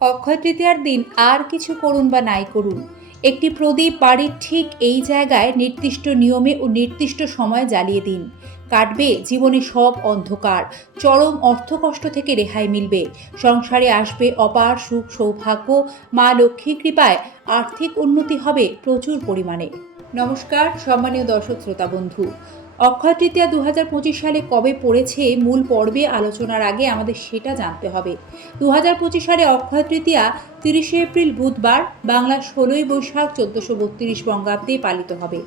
অক্ষয় তৃতীয়ার দিন আর কিছু করুন বা নাই করুন। একটি প্রদীপ বাড়ির ঠিক এই জায়গায় নির্দিষ্ট নিয়মে ও নির্দিষ্ট সময়ে জ্বালিয়ে দিন। কাটবে জীবনে সব অন্ধকার। চরম অর্থকষ্ট থেকে রেহাই মিলবে। সংসারে আসবে অপার সুখ সৌভাগ্য। মা লক্ষ্মী কৃপায় আর্থিক উন্নতি হবে প্রচুর পরিমাণে। নমস্কার, সম্মানীয় দর্শক শ্রোতা বন্ধু। অক্ষয় তৃতীয়া দু হাজার পঁচিশ সালে কবে পড়েছে মূল পর্বে আলোচনার আগে আমাদের সেটা জানতে হবে। দু হাজার পঁচিশ সালে অক্ষয় তৃতীয়া তিরিশে এপ্রিল বুধবার বাংলা ষোলোই বৈশাখ চোদ্দোশো বত্রিশ বঙ্গাব্দে পালিত হবে।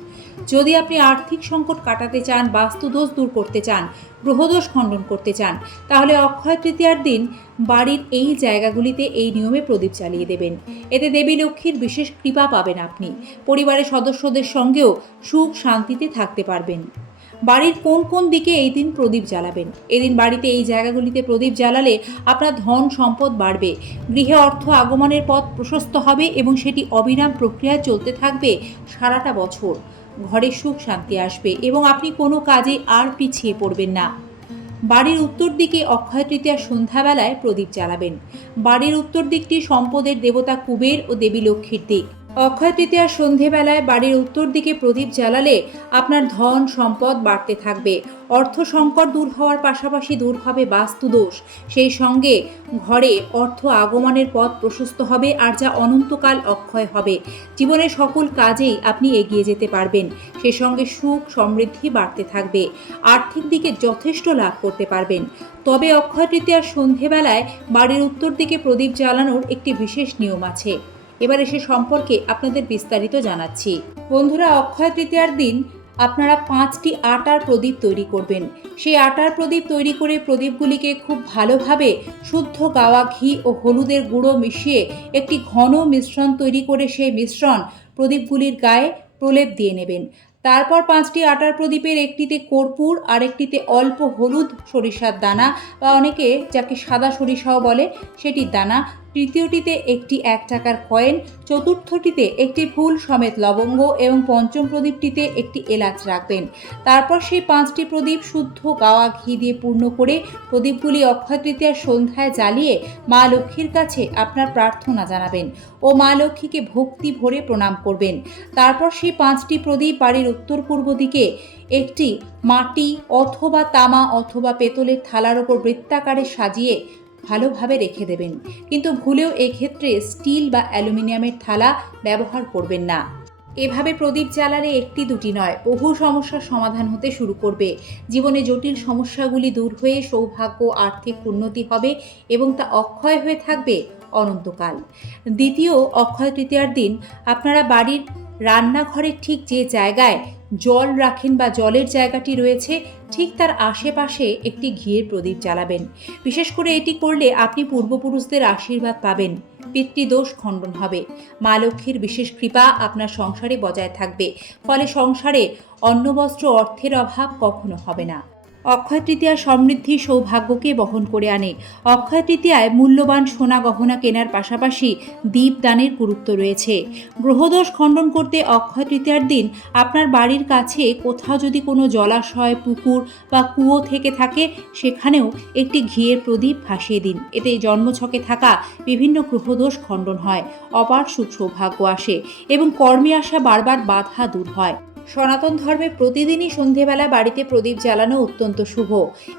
যদি আপনি আর্থিক সংকট কাটাতে চান, বাস্তুদোষ দূর করতে চান, গ্রহদোষ খণ্ডন করতে চান, তাহলে অক্ষয় তৃতীয়ার দিন বাড়ির এই জায়গাগুলিতে এই নিয়মে প্রদীপ চালিয়ে দেবেন। এতে দেবী লক্ষ্মীর বিশেষ কৃপা পাবেন আপনি। পরিবারের সদস্যদের সঙ্গেও সুখ শান্তিতে থাকতে পারবেন। বাড়ির কোন কোন দিকে এই দিন প্রদীপ জ্বালাবেন? এদিন বাড়িতে এই জায়গাগুলিতে প্রদীপ জ্বালালে আপনার ধন সম্পদ বাড়বে। গৃহে অর্থ আগমনের পথ প্রশস্ত হবে এবং সেটি অবিরাম প্রক্রিয়ায় চলতে থাকবে সারাটা বছর। ঘরে সুখ শান্তি আসবে এবং আপনি কোনো কাজে আর পিছিয়ে পড়বেন না। বাড়ির উত্তর দিকে অক্ষয় তৃতীয়া সন্ধ্যাবেলায় প্রদীপ জ্বালাবেন। বাড়ির উত্তর দিকটি সম্পদের দেবতা কুবের ও দেবী লক্ষ্মীর দিক। অক্ষয় তৃতীয়ার সন্ধেবেলায় বাড়ির উত্তর দিকে প্রদীপ জ্বালালে আপনার ধন, সম্পদ বাড়তে থাকবে। অর্থ সংকট দূর হওয়ার পাশাপাশি দূর হবে বাস্তুদোষ সেই সঙ্গে ঘরে অর্থ আগমনের পথ প্রশস্ত হবে আর যা অনন্তকাল অক্ষয় হবে। জীবনের সকল কাজেই আপনি এগিয়ে যেতে পারবেন। সে সঙ্গে সুখ সমৃদ্ধি বাড়তে থাকবে। আর্থিক দিকে যথেষ্ট লাভ করতে পারবেন। তবে অক্ষয় তৃতীয়ার সন্ধেবেলায় বাড়ির উত্তর দিকে প্রদীপ জ্বালানোর একটি বিশেষ নিয়ম আছে। এবারে সে সম্পর্কে আপনাদের বিস্তারিত জানাচ্ছি। বন্ধুরা, অক্ষয় তৃতীয়ার দিন আপনারা পাঁচটি আটার প্রদীপ তৈরি করবেন। সেই আটার প্রদীপ তৈরি করে প্রদীপগুলিকে খুব ভালোভাবে শুদ্ধ গাওয়া ঘি ও হলুদের গুঁড়ো মিশিয়ে একটি ঘন মিশ্রণ তৈরি করে সেই মিশ্রণ প্রদীপগুলির গায়ে প্রলেপ দিয়ে নেবেন। তারপর পাঁচটি আটার প্রদীপের একটিতে কর্পূর আরেকটিতে অল্প হলুদ সরিষার দানা বা অনেকে যাকে সাদা সরিষাও বলে সেটির দানা তৃতীয়টিতে একটি এক টাকার কয়েন চতুর্থটিতে একটি ফুল সমেত লবঙ্গ এবং পঞ্চম প্রদীপটিতে একটি এলাচ রাখবেন। তারপর সেই পাঁচটি প্রদীপ শুদ্ধ গাওয়া ঘি দিয়ে পূর্ণ করে প্রদীপগুলি অক্ষয় তৃতীয়ার সন্ধ্যায় জ্বালিয়ে মা লক্ষ্মীর কাছে আপনার প্রার্থনা জানাবেন ও মা লক্ষ্মীকে ভক্তি ভরে প্রণাম করবেন। তারপর সেই পাঁচটি প্রদীপ বাড়ির উত্তর পূর্ব দিকে একটি মাটি অথবা তামা অথবা পেতলের থালার ওপর বৃত্তাকারে সাজিয়ে ভালোভাবে রেখে দেবেন। কিন্তু ভুলেও এক্ষেত্রে স্টিল বা অ্যালুমিনিয়ামের থালা ব্যবহার করবেন না। এভাবে প্রদীপ জ্বালালে একটি দুটি নয়, বহু সমস্যার সমাধান হতে শুরু করবে। জীবনে জটিল সমস্যাগুলি দূর হয়ে সৌভাগ্য, আর্থিক উন্নতি হবে এবং তা অক্ষয় হয়ে থাকবে অনন্তকাল। দ্বিতীয় অক্ষয় তৃতীয়ার দিন আপনারা বাড়ির রান্নাঘরের ঠিক যে জায়গায় জল রাখেন বা জলের জায়গাটি রয়েছে, ঠিক তার আশেপাশে একটি ঘিয়ের প্রদীপ জ্বালাবেন। বিশেষ করে এটি করলে আপনি পূর্বপুরুষদের আশীর্বাদ পাবেন। পিতৃদোষ খণ্ডন হবে। মা লক্ষ্মীর বিশেষ কৃপা আপনার সংসারে বজায় থাকবে। ফলে সংসারে অন্নবস্ত্র অর্থের অভাব কখনো হবে না। অক্ষয় তৃতীয়া সমৃদ্ধি সৌভাগ্যকে বহন করে আনে। অক্ষয় তৃতীয়ায় মূল্যবান সোনা গহনা কেনার পাশাপাশি দীপ দানের গুরুত্ব রয়েছে। গ্রহদোষ খণ্ডন করতে অক্ষয় তৃতীয়ার দিন আপনার বাড়ির কাছে কোথাও যদি কোনো জলাশয়, পুকুর বা কুয়ো থেকে থাকে, সেখানেও একটি ঘিয়ের প্রদীপ ভাসিয়ে দিন। এতে জন্মছকে থাকা বিভিন্ন গ্রহদোষ খণ্ডন হয়। অপার সুখ সৌভাগ্য আসে এবং কর্মে আসা বারবার বাধা দূর হয়। সনাতন ধর্মে প্রতিদিনই সন্ধেবেলা বাড়িতে প্রদীপ জ্বালানো অত্যন্ত শুভ।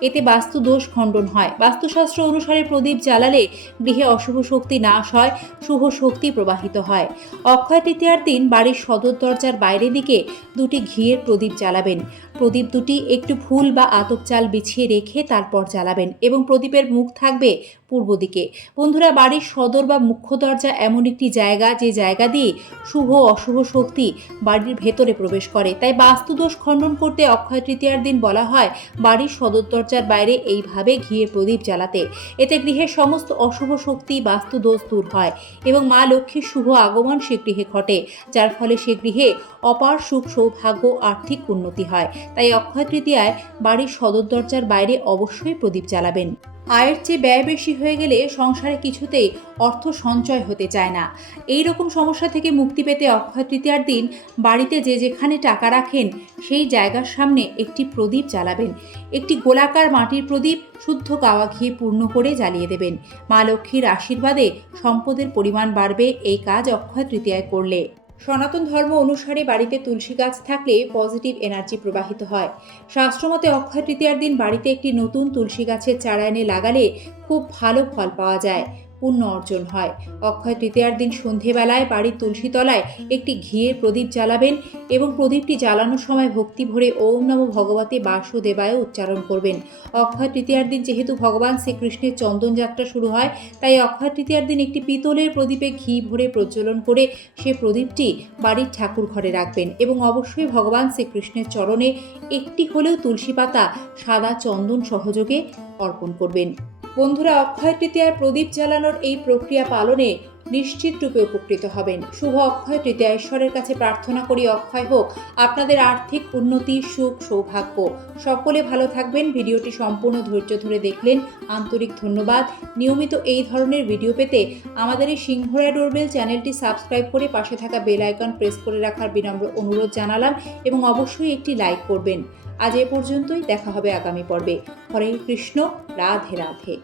এতে বাস্তু দোষ খণ্ডন হয়। বাস্তুশাস্ত্র অনুসারে প্রদীপ জ্বালালে গৃহে অশুভ শক্তি নাশ হয়, শুভ শক্তি প্রবাহিত হয়। অক্ষয় তৃতীয়ার দিন বাড়ির সদর দরজার বাইরে দিকে দুটি ঘিয়ের প্রদীপ জ্বালাবেন। প্রদীপ দুটি একটু ফুল বা আতপ চাল বিছিয়ে রেখে তারপর জ্বালাবেন এবং প্রদীপের মুখ থাকবে পূর্ব দিকে। বন্ধুরা, বাড়ির সদর বা মুখ্য দরজা এমন একটি জায়গা, যে জায়গা দিয়ে শুভ অশুভ শক্তি বাড়ির ভেতরে প্রবেশ করে। তাই বাস্তুদোষ খণ্ডন করতে অক্ষয় তৃতীয়ার দিন বলা হয়, বাড়ির সদর দরজার বাইরে এইভাবে ঘিয়ে প্রদীপ জ্বালাতে। এতে গৃহের সমস্ত অশুভ শক্তি বাস্তুদোষ দূর হয় এবং মা লক্ষ্মীর শুভ আগমন সে গৃহে ঘটে, যার ফলে সে গৃহে অপার সুখ, সৌভাগ্য, আর্থিক উন্নতি হয়। তাই অক্ষয় তৃতীয়ায় বাড়ির সদর দরজার বাইরে অবশ্যই প্রদীপ জ্বালাবেন। আয়ের চেয়ে ব্যয় বেশি হয়ে গেলে সংসারে কিছুতেই অর্থ সঞ্চয় হতে চায় না। এই রকম সমস্যা থেকে মুক্তি পেতে অক্ষয় তৃতীয়ার দিন বাড়িতে যে যেখানে টাকা রাখেন, সেই জায়গার সামনে একটি প্রদীপ জ্বালাবেন। একটি গোলাকার মাটির প্রদীপ শুদ্ধ গাওয়া ঘিয়ে পূর্ণ করে জ্বালিয়ে দেবেন। মা লক্ষ্মীর আশীর্বাদে সম্পদের পরিমাণ বাড়বে এই কাজ অক্ষয় তৃতীয়ায় করলে। সনাতন ধর্ম অনুসারে বাড়িতে তুলসী গাছ থাকলে পজিটিভ এনার্জি প্রবাহিত হয়। শাস্ত্রমতে অক্ষয় তৃতীয়ার দিন বাড়িতে একটি নতুন তুলসী গাছের চারা এনে লাগালে খুব ভালো ফল পাওয়া যায়। পুণ্য অর্জন হয়। অক্ষয় তৃতীয়ার দিন সন্ধেবেলায় বাড়ির তুলসী তলায় একটি ঘিয়ের প্রদীপ জ্বালাবেন এবং প্রদীপটি জ্বালানোর সময় ভক্তি ভরে ওম নম ভগবতে বাসুদেবায় উচ্চারণ করবেন। অক্ষয় তৃতীয়ার দিন যেহেতু ভগবান শ্রীকৃষ্ণের চন্দন যাত্রা শুরু হয়, তাই অক্ষয় তৃতীয়ার দিন একটি পিতলের প্রদীপে ঘি ভরে প্রজ্বলন করে সে প্রদীপটি বাড়ির ঠাকুর ঘরে রাখবেন এবং অবশ্যই ভগবান শ্রীকৃষ্ণের চরণে একটি হলেও তুলসী পাতা সাদা চন্দন সহযোগে অর্পণ করবেন। বন্ধুরা অক্ষয় তৃতীয়ার প্রদীপ জ্বালানোর এই প্রক্রিয়া পালনে নিশ্চিত রূপে উপকৃত হবেন। শুভ অক্ষয়, তৃতীয়া ঈশ্বরের কাছে প্রার্থনা করি, অক্ষয় হোক, আপনাদের আর্থিক উন্নতি, সুখ, সৌভাগ্য। সকলে ভালো থাকবেন। ভিডিওটি সম্পূর্ণ ধৈর্য ধরে দেখলেন। আন্তরিক ধন্যবাদ। নিয়মিত এই ধরনের ভিডিও পেতে আমাদের এই সিংহরায় ডোরবেল চ্যানেলটি সাবস্ক্রাইব করে পাশে থাকা বেল আইকন প্রেস করে রাখার বিনম্র অনুরোধ জানালাম এবং অবশ্যই একটি লাইক করবেন। আজ এ পর্যন্তই। দেখা হবে আগামী পর্বে। হরে কৃষ্ণ। রাধে রাধে।